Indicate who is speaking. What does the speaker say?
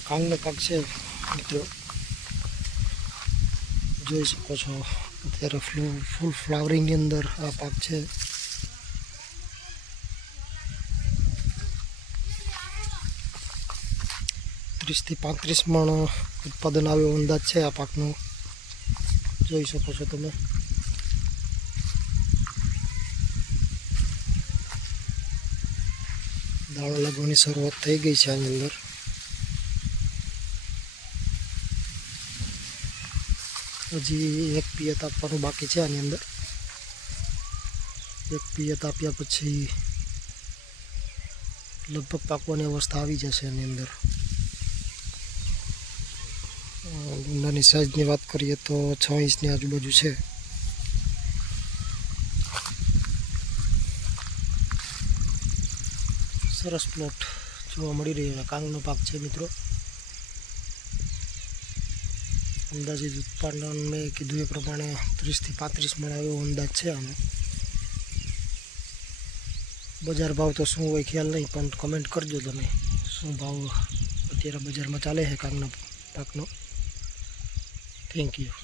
Speaker 1: કાંગનો પાક છે મિત્રો જોઈ શકો છો અત્યારે ફ્લુ ફૂલ ફ્લાવરિંગની અંદર આ પાક છે ત્રીસથી પાંત્રીસ મણ ઉત્પાદન આવ્યો અંદાજ છે આ પાકનો જોઈ શકો છો તમે દાણો લાગવાની શરૂઆત થઈ ગઈ છે આની અંદર હજી એક પિયત આપવાનું બાકી છે આની અંદર. એક પિયત આપ્યા પછી લગભગ પાકવાની અવસ્થા આવી જશે એની અંદર. ગુંડાની સાઇઝની વાત કરીએ તો છ ઇંચની આજુબાજુ છે. સરસ પ્લોટ જોવા મળી રહ્યો કાંગનો પાક છે મિત્રો. અંદાજિત ઉત્પાદન મેં કીધું એ પ્રમાણે ત્રીસથી પાંત્રીસ મણ એવો અંદાજ છે આનો. બજાર ભાવ તો શું હોય ખ્યાલ નહીં, પણ કમેન્ટ કરજો તમે. શું ભાવ અત્યારે બજારમાં ચાલે છે કાંગના પાકનો? Thank you